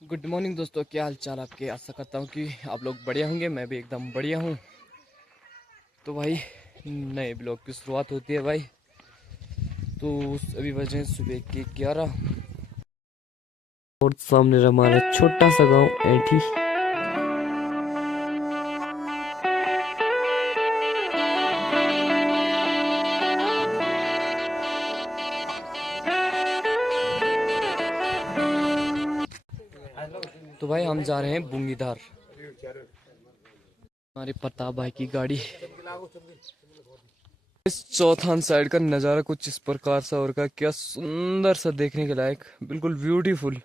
Good morning दोस्तों, क्या हाल चाल आपके। आशा करता हूँ कि आप लोग बढ़िया होंगे। मैं भी एकदम बढ़िया हूँ। तो भाई नए ब्लॉग की शुरुआत होती है भाई। तो अभी बजे सुबह के 11 और सामने हमारा छोटा सा गांव ऐठी। तो भाई हम जा रहे हैं बुंगीधार। हमारे प्रताप भाई की गाड़ी। इस चौथान साइड का नज़ारा कुछ इस प्रकार सा और का क्या सुंदर सा, देखने के लायक, बिल्कुल ब्यूटीफुल।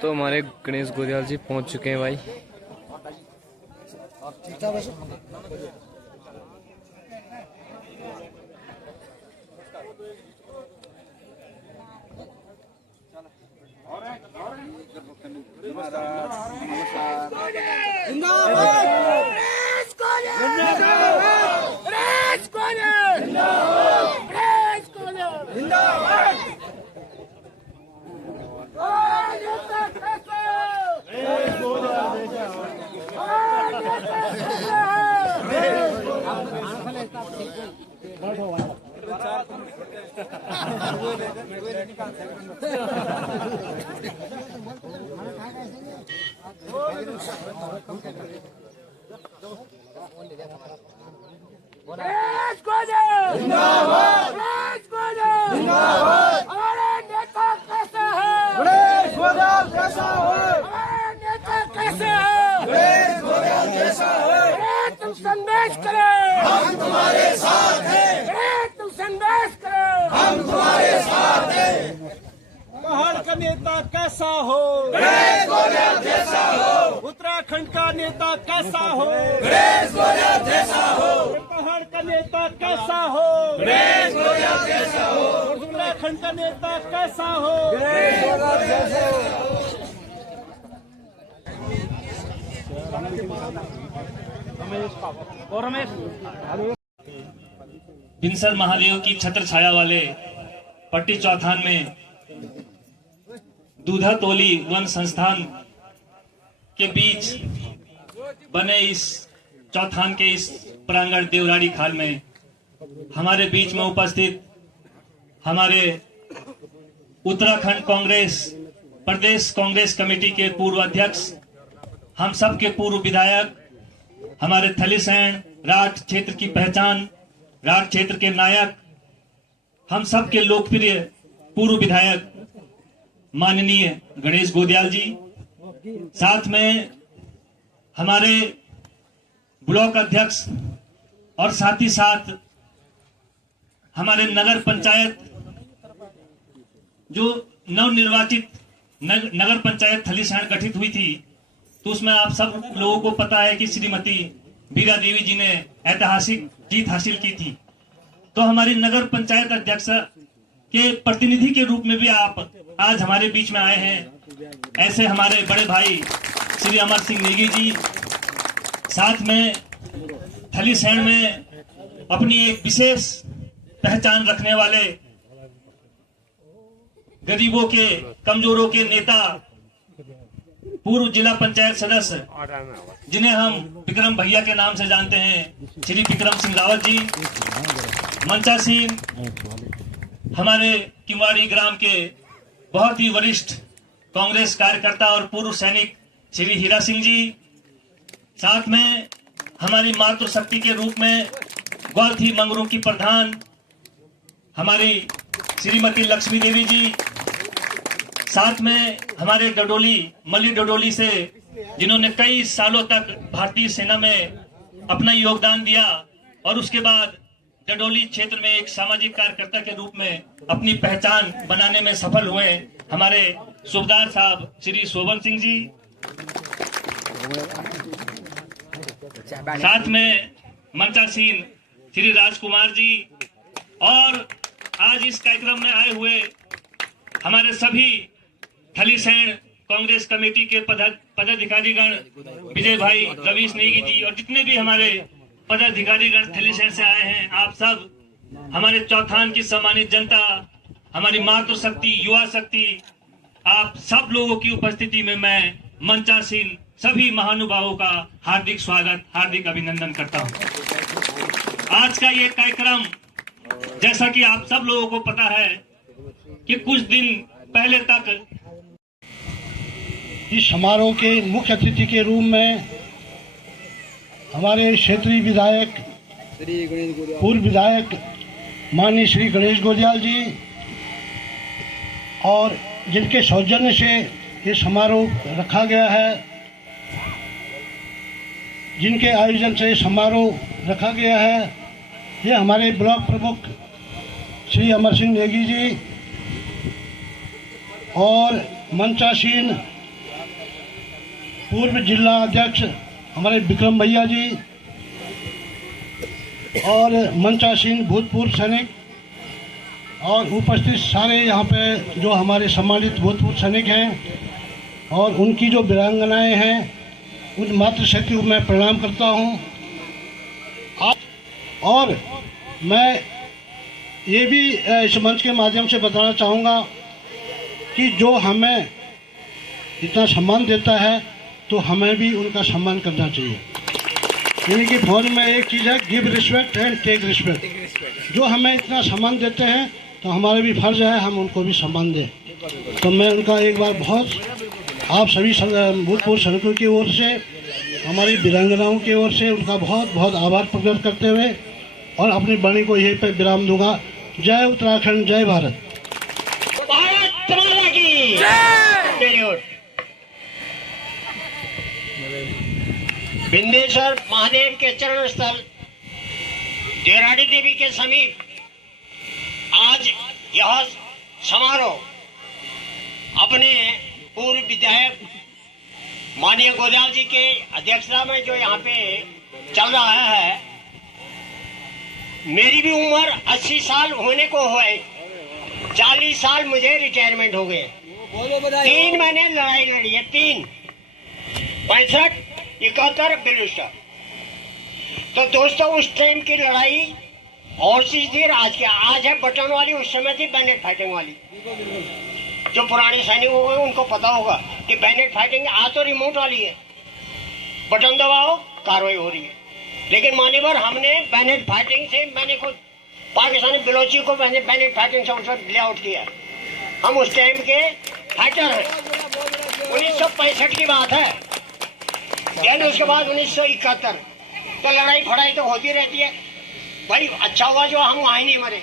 तो हमारे गणेश गोदियाल जी पहुंच चुके हैं भाई। हमारे नेता कैसे हैं? गणेश गोदियाल कैसा है? हमारे नेता कैसे हैं? गणेश गोदियाल कैसा है? तुम संदेश करो, हम तुम्हारे साथ हैं। तुम संदेश करो, हम तुम्हारे साथ हैं। पहाड़ का नेता कैसा हो? गणेश गोदियाल जैसा हो। उत्तराखंड का नेता कैसा हो? गणेश गोदियाल जैसा हो। पहाड़ का नेता कैसा हो? गणेश गोदियाल जैसा हो। उत्तराखंड का नेता कैसा हो? गणेश गोदियाल जैसा हो। बिनसर महादेव की छत्र छाया वाले पट्टी चौथान में दूधा तोली वन संस्थान के बीच बने इस चौथान के इस प्रांगण देवराड़ी खाल में हमारे बीच में उपस्थित हमारे उत्तराखंड कांग्रेस प्रदेश कांग्रेस कमेटी के पूर्व अध्यक्ष, हम सब के पूर्व विधायक, हमारे थलीसैंण राठ क्षेत्र की पहचान, राठ क्षेत्र के नायक, हम सब के लोकप्रिय पूर्व विधायक माननीय गणेश गोदियाल जी, साथ में हमारे ब्लॉक अध्यक्ष और साथ ही साथ हमारे नगर पंचायत जो नवनिर्वाचित नगर पंचायत थलीसैंण गठित हुई थी, तो उसमें आप सब लोगों को पता है कि श्रीमती बीरा देवी जी ने ऐतिहासिक जीत हासिल की थी। तो हमारी नगर पंचायत अध्यक्ष के प्रतिनिधि के रूप में भी आप आज हमारे बीच में आए हैं। ऐसे हमारे बड़े भाई श्री अमर सिंह नेगी जी, साथ में थलीसैंण में अपनी एक विशेष पहचान रखने वाले गरीबों के कमजोरों के नेता, पूर्व जिला पंचायत सदस्य जिन्हें हम विक्रम भैया के नाम से जानते हैं, श्री विक्रम सिंह रावत जी, मंचा सिंह, हमारे किवाड़ी ग्राम के बहुत ही वरिष्ठ कांग्रेस कार्यकर्ता और पूर्व सैनिक श्री हीरा सिंह जी, साथ में हमारी मातृशक्ति के रूप में ग्वालथी मंगरू की प्रधान हमारी श्रीमती लक्ष्मी देवी जी, साथ में हमारे डडोली मल्ली डडोली से जिन्होंने कई सालों तक भारतीय सेना में अपना योगदान दिया और उसके बाद डडोली क्षेत्र में एक सामाजिक कार्यकर्ता के रूप में अपनी पहचान बनाने में सफल हुए हमारे सूबेदार साहब श्री शोभन सिंह जी, साथ में मंचासीन श्री राजकुमार जी, और आज इस कार्यक्रम में आए हुए हमारे सभी थलीसैंण कांग्रेस कमेटी के पदाधिकारीगण, विजय भाई, रवीश नेगी जी, और जितने भी हमारे पदाधिकारीगण थलीसैंण से आए हैं, आप सब, हमारे चौथान की सम्मानित जनता, हमारी मातृशक्ति, युवा शक्ति, आप सब लोगों की उपस्थिति में मैं मंचासीन सभी महानुभावों का हार्दिक स्वागत, हार्दिक अभिनंदन करता हूं। आज का ये कार्यक्रम, जैसा कि आप सब लोगों को पता है कि कुछ दिन पहले तक इस समारोह के मुख्य अतिथि के रूप में हमारे क्षेत्रीय विधायक, पूर्व विधायक माननीय श्री गणेश गोदियाल जी, और जिनके सौजन्य से ये समारोह रखा गया है, जिनके आयोजन से समारोह रखा गया है, ये हमारे ब्लॉक प्रमुख श्री अमर सिंह नेगी जी और मंचासीन पूर्व जिला अध्यक्ष हमारे विक्रम भैया जी और मंचासीन भूतपूर्व सैनिक और उपस्थित सारे यहाँ पे जो हमारे सम्मानित भूतपूर्व सैनिक हैं और उनकी जो वीरांगनाएं हैं, उन मातृशक्ति को मैं प्रणाम करता हूँ। और मैं ये भी इस मंच के माध्यम से बताना चाहूँगा कि जो हमें इतना सम्मान देता है तो हमें भी उनका सम्मान करना चाहिए। यानी कि फौज में एक चीज़ है, give respect and take respect. जो हमें इतना सम्मान देते हैं तो हमारा भी फर्ज है हम उनको भी सम्मान दें। तो मैं उनका एक बार बहुत आप सभी भूतपूर्व सैनिकों की ओर से, हमारी वीरांगनाओं की ओर से उनका बहुत बहुत आभार प्रकट करते हुए और अपनी वाणी को यहीं पर विराम दूंगा। जय उत्तराखंड, जय भारत। भारत माता की जय। विंध्येश्वर महादेव के चरण स्थल देवराड़ी देवी के समीप आज यह समारोह अपने पूर्व विधायक माननीय गोदियाल जी के अध्यक्षता में जो यहाँ पे चल रहा है। मेरी भी उम्र 80 साल होने को है, 40 साल मुझे रिटायरमेंट हो गए। 3 महीने लड़ाई लड़ी है, 3, 65, 71 बिलुस्टर। तो दोस्तों उस टाइम की लड़ाई और चीज थी, आज है बटन वाली, उस समय थी बैनेट फाइटिंग वाली। जो पुराने सैनिक हो गए उनको पता होगा कि बैनेट फाइटिंग आज तो रिमोट वाली है, बटन दबाओ कार्रवाई हो रही है। लेकिन मान्यवर हमने बैनेट फाइटिंग से, मैंने खुद पाकिस्तानी बलोची को मैंने बैनेट फाइटिंग से उनसे ले आउट किया। हम उस टाइम के फाइटर हैं। 1965 की बात है, यानी उसके बाद 1971। तो लड़ाई फड़ाई तो होती रहती है भाई। अच्छा हुआ जो हम वहां नहीं मरे।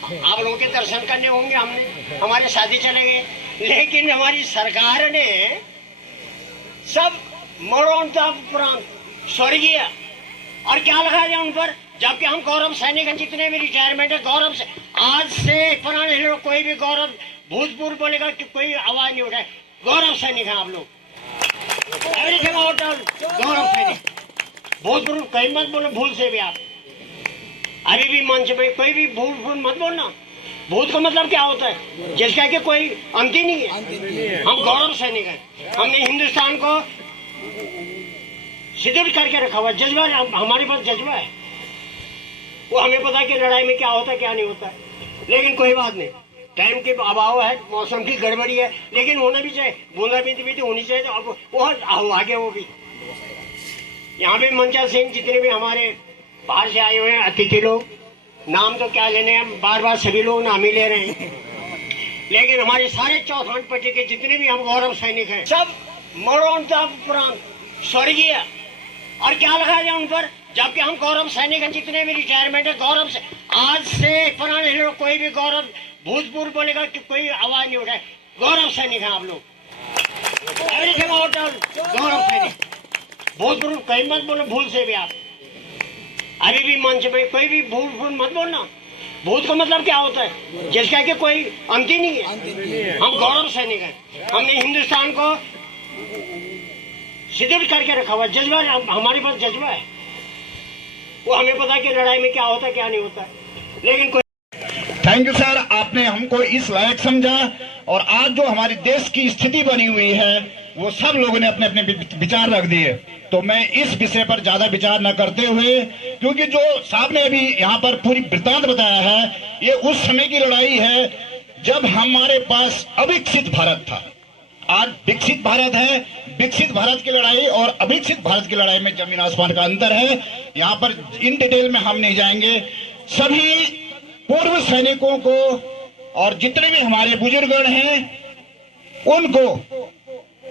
आप लोगों के दर्शन करने होंगे, हमने हमारे शादी चले गए, लेकिन हमारी सरकार ने सब मरणोपरांत स्वर्गीय और क्या लगा दिया उन पर, जबकि हम गौरव सैनिक हैं। जितने भी रिटायरमेंट है गौरव से, आज से पुराने लोग कोई भी गौरव भूतपूर्व बोलेगा कि कोई आवाज नहीं उठाए, गौरव सैनिक हैं आप लोग। गौरव सैनिक भूतपूर्व कहीं मत बोलो, भूल से भी आप अभी भी मंच में कोई भी भूल मत बोलना। भूत का मतलब क्या होता है, जिसका कि कोई अंत ही नहीं है। हम गौरव सैनिक हैं। हमने हिंदुस्तान को सुदृढ़ करके रखा हुआ जज्बा, हमारे पास जज्बा है। वो हमें पता है कि लड़ाई में क्या होता है क्या नहीं होता है। लेकिन कोई बात नहीं, टाइम के अभाव है, मौसम की गड़बड़ी है, लेकिन होना भी चाहिए, बूंदाबांदी भी होनी चाहिए। तो अब वो आगे होगी। यहाँ पे मंचा सिंह, जितने भी हमारे बाहर से आए हुए हैं अतिथि लोग, नाम तो क्या लेने, हम बार बार सभी लोग नाम ही ले रहे हैं, लेकिन हमारे सारे चौथान पट्टी के जितने भी हम गौरव सैनिक हैं, सब मरणोपरांत स्वर्गीय और क्या लगा दिया उन पर, जबकि हम गौरव सैनिक हैं। जितने भी रिटायरमेंट है गौरव से, आज से पुराने लोग कोई भी गौरव भूतपूर्व बोलेगा कि कोई आवाज नहीं उठाए, गौरव सैनिक हैं आप लोग। गौरव सैनिक भूतपूर्व कहीं मत बोलो, भूल से भी आप अभी भी मंच में कोई भी भूत भूत मत बोलना। भूत का मतलब क्या होता है? जिसका कि कोई अंत ही नहीं है। हम गौरव सैनिक हैं, हमने हिंदुस्तान को सुदृढ़ करके रखा हुआ। जज्बा हमारे पास जज्बा है, वो हमें पता है कि लड़ाई में क्या होता है क्या नहीं होता है, लेकिन कोई। थैंक यू सर, आपने हमको इस लायक समझा। और आज जो हमारे देश की स्थिति बनी हुई है वो सब लोगों ने अपने अपने विचार रख दिए, तो मैं इस विषय पर ज्यादा विचार न करते हुए, क्योंकि जो साहब ने अभी यहाँ पर पूरी वृत्तांत बताया है, ये उस समय की लड़ाई है जब हमारे पास अविकसित भारत था। आज विकसित भारत है। विकसित भारत की लड़ाई और अविकसित भारत की लड़ाई में जमीन आसमान का अंतर है। यहाँ पर इन डिटेल में हम नहीं जाएंगे। सभी पूर्व सैनिकों को और जितने भी हमारे बुजुर्गगण हैं उनको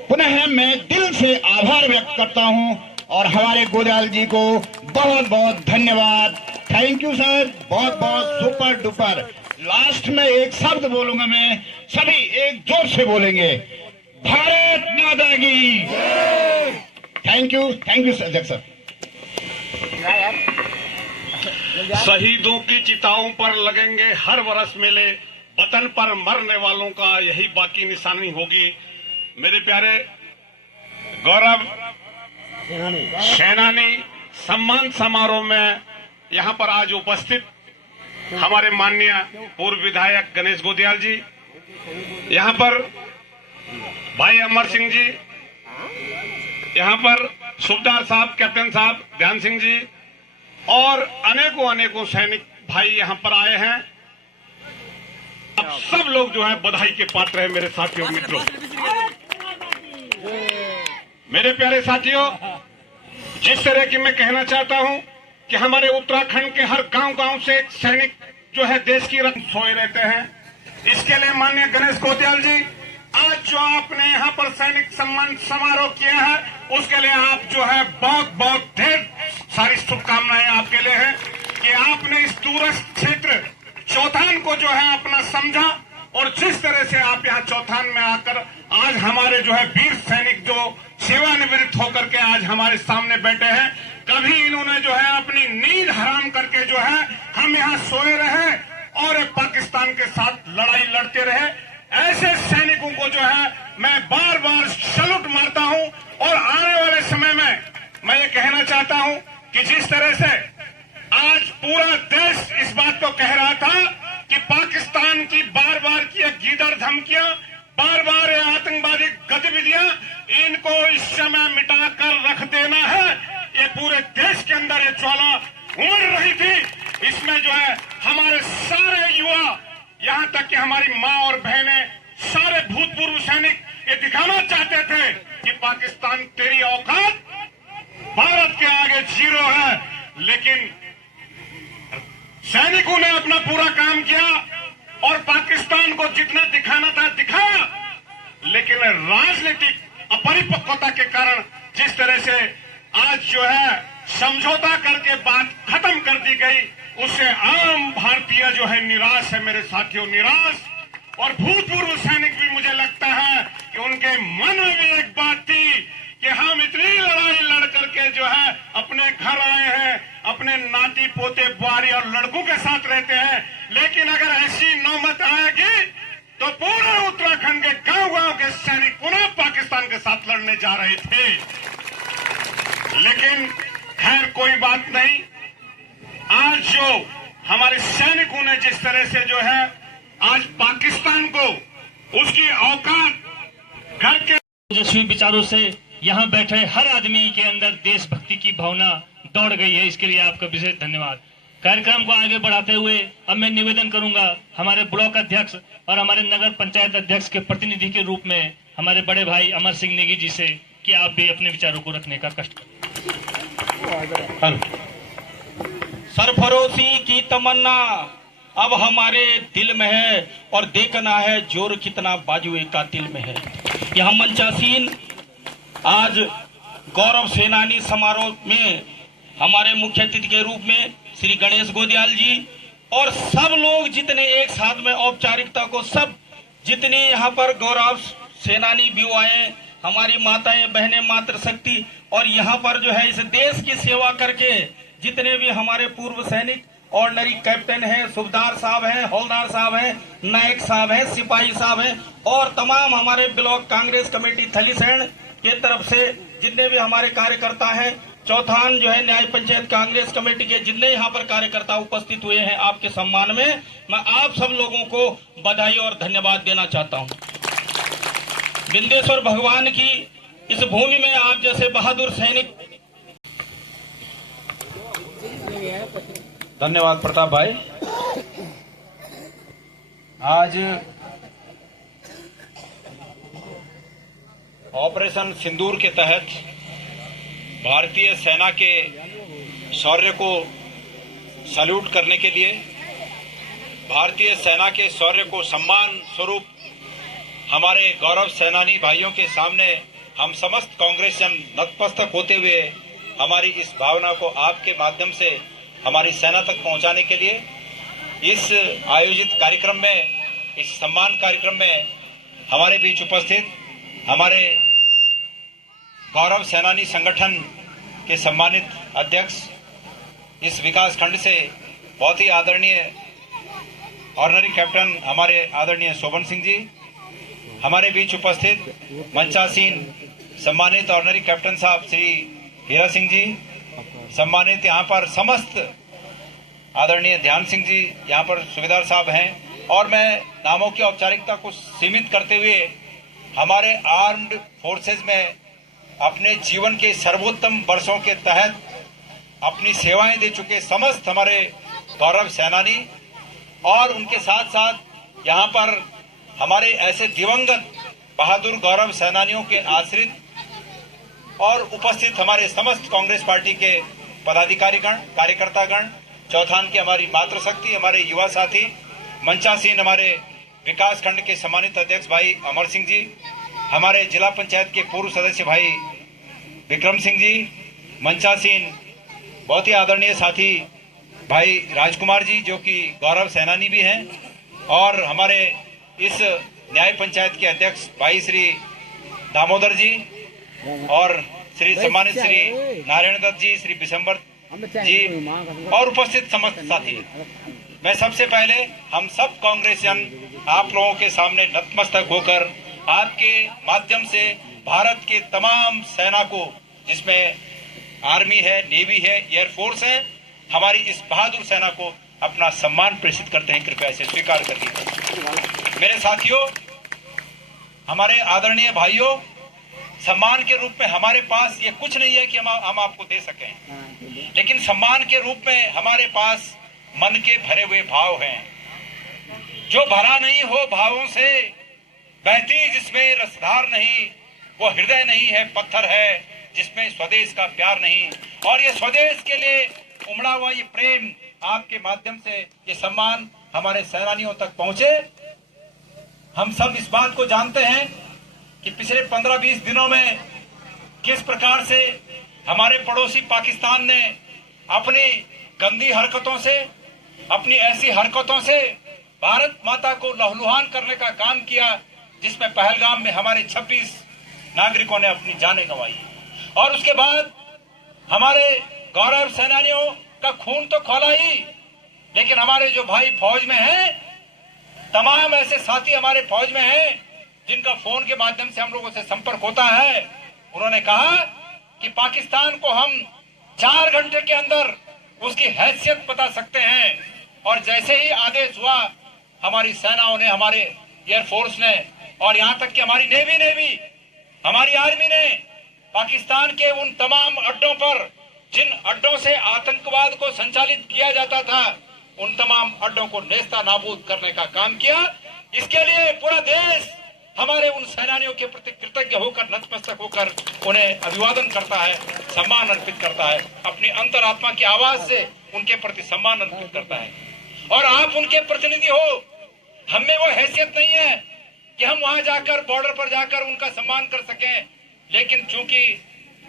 पुनः मैं दिल से आभार व्यक्त करता हूं और हमारे गोदयाल जी को बहुत बहुत धन्यवाद। थैंक यू सर, बहुत बहुत सुपर डुपर। लास्ट में एक शब्द बोलूंगा मैं, सभी एक जोर से बोलेंगे, भारत माता की। थैंक यू अध्यक्ष सर। शहीदों की चिताओं पर लगेंगे हर वर्ष मेले, वतन पर मरने वालों का यही बाकी निशानी होगी। मेरे प्यारे गौरव सेनानी सम्मान समारोह में यहाँ पर आज उपस्थित हमारे माननीय पूर्व विधायक गणेश गोदयाल जी, यहाँ पर भाई अमर सिंह जी, यहाँ पर सूबेदार साहब, कैप्टन साहब, ध्यान सिंह जी और अनेकों सैनिक भाई यहाँ पर आए हैं। आप सब लोग जो है बधाई के पात्र हैं मेरे साथियों मित्रों। मेरे प्यारे साथियों, जिस तरह की मैं कहना चाहता हूं कि हमारे उत्तराखंड के हर गांव से एक सैनिक जो है देश की रक्षा सोए रहते हैं, इसके लिए माननीय गणेश गोदयाल जी, आज जो आपने यहाँ पर सैनिक सम्मान समारोह किया है उसके लिए आप जो है बहुत बहुत ढेर सारी शुभकामनाएं आपके लिए है कि आपने इस दूरस्थ क्षेत्र चौथान को जो है अपना समझा और जिस तरह से आप यहाँ चौथान में आकर आज हमारे जो है वीर सैनिक जो सेवानिवृत्त होकर के आज हमारे सामने बैठे हैं, कभी इन्होंने जो है अपनी नींद हराम करके जो है हम यहाँ सोए रहे और पाकिस्तान के साथ लड़ाई लड़ते रहे। ऐसे सैनिकों को जो है मैं बार बार सैल्यूट मारता हूं और आने वाले समय में मैं ये कहना चाहता हूं कि जिस तरह से आज पूरा देश इस बात को कह रहा था कि पाकिस्तान की बार बार की गीदड़ धमकियां, बार बार आतंकवादी गतिविधियां, इनको इस समय मिटाकर रख देना है। ये पूरे देश के अंदर ये ज्वाला उमड़ रही थी। इसमें जो है हमारे सारे युवा, यहाँ तक कि हमारी माँ और बहनें, सारे भूतपूर्व सैनिक ये दिखाना चाहते थे कि पाकिस्तान तेरी औकात भारत के आगे जीरो है, लेकिन सैनिकों ने अपना पूरा काम किया और पाकिस्तान को जितना दिखाना था दिखाया, लेकिन राजनीतिक अपरिपक्वता के कारण जिस तरह से आज जो है समझौता करके बात खत्म कर दी गई, उससे आम भारतीय जो है निराश है मेरे साथियों, निराश। और भूतपूर्व सैनिक भी मुझे लगता है कि उनके मन में भी एक बात थी कि हम इतनी लड़ाई लड़ करके जो है अपने घर आए हैं, अपने नाती पोते बुआरी और लड़कों के साथ रहते हैं, लेकिन अगर ऐसी नौबत आएगी तो पूरे उत्तराखंड के गांव के सैनिक पुनः पाकिस्तान के साथ लड़ने जा रहे थे। लेकिन खैर कोई बात नहीं, आज जो हमारे सैनिकों ने जिस तरह से जो है आज पाकिस्तान को उसकी औकात घर के तेजस्वी विचारों से यहाँ बैठे हर आदमी के अंदर देशभक्ति की भावना दौड़ गई है, इसके लिए आपका विशेष धन्यवाद। कार्यक्रम को आगे बढ़ाते हुए अब मैं निवेदन करूंगा हमारे ब्लॉक अध्यक्ष और हमारे नगर पंचायत अध्यक्ष के प्रतिनिधि के रूप में हमारे बड़े भाई अमर सिंह नेगी जी से कि आप भी अपने विचारों को रखने का कष्ट करें। सरफरोशी की तमन्ना अब हमारे दिल में है और देखना है जोर कितना बाजुए का दिल में है। यह मंचासीन आज गौरव सेनानी समारोह में हमारे मुख्य अतिथि के रूप में श्री गणेश गोदयाल जी और सब लोग जितने एक साथ में औपचारिकता को सब जितने यहाँ पर गौरव सेनानी युवाएं, हमारी माताएं बहनें, मातृशक्ति और यहाँ पर जो है इस देश की सेवा करके जितने भी हमारे पूर्व सैनिक ऑर्डिनरी कैप्टन हैं, सूबेदार साहब हैं, हौलदार साहब हैं, नायक साहब हैं, सिपाही साहब हैं और तमाम हमारे ब्लॉक कांग्रेस कमेटी थलीसैंण के तरफ से जितने भी हमारे कार्यकर्ता हैं, चौथान जो है न्याय पंचायत कांग्रेस कमेटी के जितने यहाँ पर कार्यकर्ता उपस्थित हुए हैं, आपके सम्मान में मैं आप सब लोगों को बधाई और धन्यवाद देना चाहता हूँ। विंध्येश्वर भगवान की इस भूमि में आप जैसे बहादुर सैनिक। धन्यवाद प्रताप भाई। आज ऑपरेशन सिंदूर के तहत भारतीय सेना के शौर्य को सैल्यूट करने के लिए, भारतीय सेना के शौर्य को सम्मान स्वरूप हमारे गौरव सेनानी भाइयों के सामने हम समस्त कांग्रेसियन नतमस्तक होते हुए हमारी इस भावना को आपके माध्यम से हमारी सेना तक पहुंचाने के लिए इस आयोजित कार्यक्रम में, इस सम्मान कार्यक्रम में हमारे बीच उपस्थित हमारे गौरव सेनानी संगठन के सम्मानित अध्यक्ष, इस विकास खंड से बहुत ही आदरणीय ऑर्डिनरी कैप्टन हमारे आदरणीय शोभन सिंह जी, हमारे बीच उपस्थित मंचासीन सम्मानित ऑर्डिनरी कैप्टन साहब श्री हीरा सिंह जी, सम्मानित यहाँ पर समस्त आदरणीय ध्यान सिंह जी यहाँ पर सूबेदार साहब हैं, और मैं नामों की औपचारिकता को सीमित करते हुए हमारे आर्म्ड फोर्सेज में अपने जीवन के सर्वोत्तम वर्षों के तहत अपनी सेवाएं दे चुके समस्त हमारे गौरव सेनानी और उनके साथ साथ यहाँ पर हमारे ऐसे दिवंगत बहादुर गौरव सेनानियों के आश्रित और उपस्थित हमारे समस्त कांग्रेस पार्टी के पदाधिकारीगण, कार्यकर्तागण, चौथान की हमारी मातृशक्ति, हमारे युवा साथी, मंचासीन हमारे विकास खंड के सम्मानित अध्यक्ष भाई अमर सिंह जी, हमारे जिला पंचायत के पूर्व सदस्य भाई विक्रम सिंह जी, मंचासीन बहुत ही आदरणीय साथी भाई राजकुमार जी जो कि गौरव सेनानी भी हैं, और हमारे इस न्याय पंचायत के अध्यक्ष भाई श्री दामोदर जी और श्री सम्मानित श्री नारायण दत्त जी, श्री बिशंबर जी और उपस्थित समस्त साथी। मैं सबसे पहले हम सब कांग्रेसियन आप लोगों के सामने नतमस्तक होकर आपके माध्यम से भारत के तमाम सेना को, जिसमें आर्मी है, नेवी है, एयरफोर्स है, हमारी इस बहादुर सेना को अपना सम्मान प्रेषित करते हैं। कृपया इसे स्वीकार करिए। मेरे साथियों, हमारे आदरणीय भाइयों, सम्मान के रूप में हमारे पास ये कुछ नहीं है कि हम आपको दे सकें, लेकिन सम्मान के रूप में हमारे पास मन के भरे हुए भाव हैं, जो भरा नहीं हो भावों से, बहती जिसमें रसधार नहीं, वो हृदय नहीं है, पत्थर है जिसमें स्वदेश का प्यार नहीं। और ये स्वदेश के लिए उमड़ा हुआ ये प्रेम, आपके माध्यम से ये सम्मान हमारे सेनानियों तक पहुंचे। हम सब इस बात को जानते हैं कि पिछले 15-20 दिनों में किस प्रकार से हमारे पड़ोसी पाकिस्तान ने अपनी गंदी हरकतों से, अपनी ऐसी हरकतों से भारत माता को लहूलुहान करने का काम किया, जिसमें पहलगाम में हमारे 26 नागरिकों ने अपनी जानें गंवाई। और उसके बाद हमारे गौरव सेनानियों का खून तो खौला ही, लेकिन हमारे जो भाई फौज में हैं, तमाम ऐसे साथी हमारे फौज में हैं जिनका फोन के माध्यम से हम लोगों से संपर्क होता है, उन्होंने कहा कि पाकिस्तान को हम 4 घंटे के अंदर उसकी हैसियत बता सकते हैं। और जैसे ही आदेश हुआ, हमारी सेनाओं ने, हमारे एयरफोर्स ने और यहाँ तक कि हमारी नेवी ने भी, हमारी आर्मी ने पाकिस्तान के उन तमाम अड्डों पर, जिन अड्डों से आतंकवाद को संचालित किया जाता था, उन तमाम अड्डों को नेस्ता नाबूद करने का काम किया। इसके लिए पूरा देश हमारे उन सेनानियों के प्रति कृतज्ञ होकर, नतमस्तक होकर उन्हें अभिवादन करता है, सम्मान अर्पित करता है, अपनी अंतरात्मा की आवाज से उनके प्रति सम्मान अर्पित करता है। और आप उनके प्रतिनिधि हो, हमें वो हैसियत नहीं है कि हम वहां जाकर, बॉर्डर पर जाकर उनका सम्मान कर सकें, लेकिन चूंकि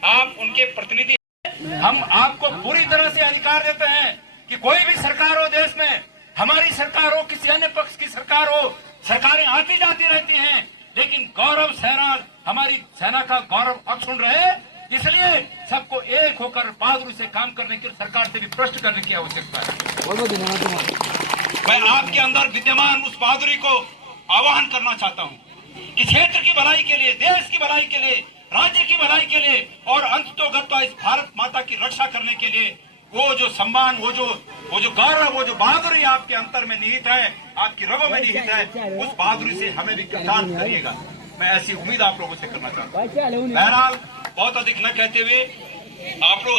आप उनके प्रतिनिधि, हम आपको पूरी तरह से अधिकार देते हैं कि कोई भी सरकार हो देश में, हमारी सरकार हो, किसी अन्य पक्ष की सरकार हो, सरकारें आती जाती रहती हैं, लेकिन गौरव सेना, हमारी सेना का गौरव अक्षुण्ण रहे, इसलिए सबको एक होकर बहादुरी से काम करने की, सरकार से भी प्रश्न करने की आवश्यकता है। मैं आपके अंदर विद्यमान उस बहादुरी को आह्वान करना चाहता हूं कि क्षेत्र की भलाई के लिए, देश की भलाई के लिए, राज्य की भलाई के लिए और अंततोगत्वा इस भारत माता की रक्षा करने के लिए वो जो सम्मान, वो जो गौरव, वो जो बहादुरी आपके अंतर में निहित है, आपकी रगों में निहित है, उस बहादुरी से हमें भी कृतार्थ करिएगा। मैं ऐसी उम्मीद आप लोगों से करना चाहता हूँ। बहरहाल बहुत अधिक न कहते हुए आप लोग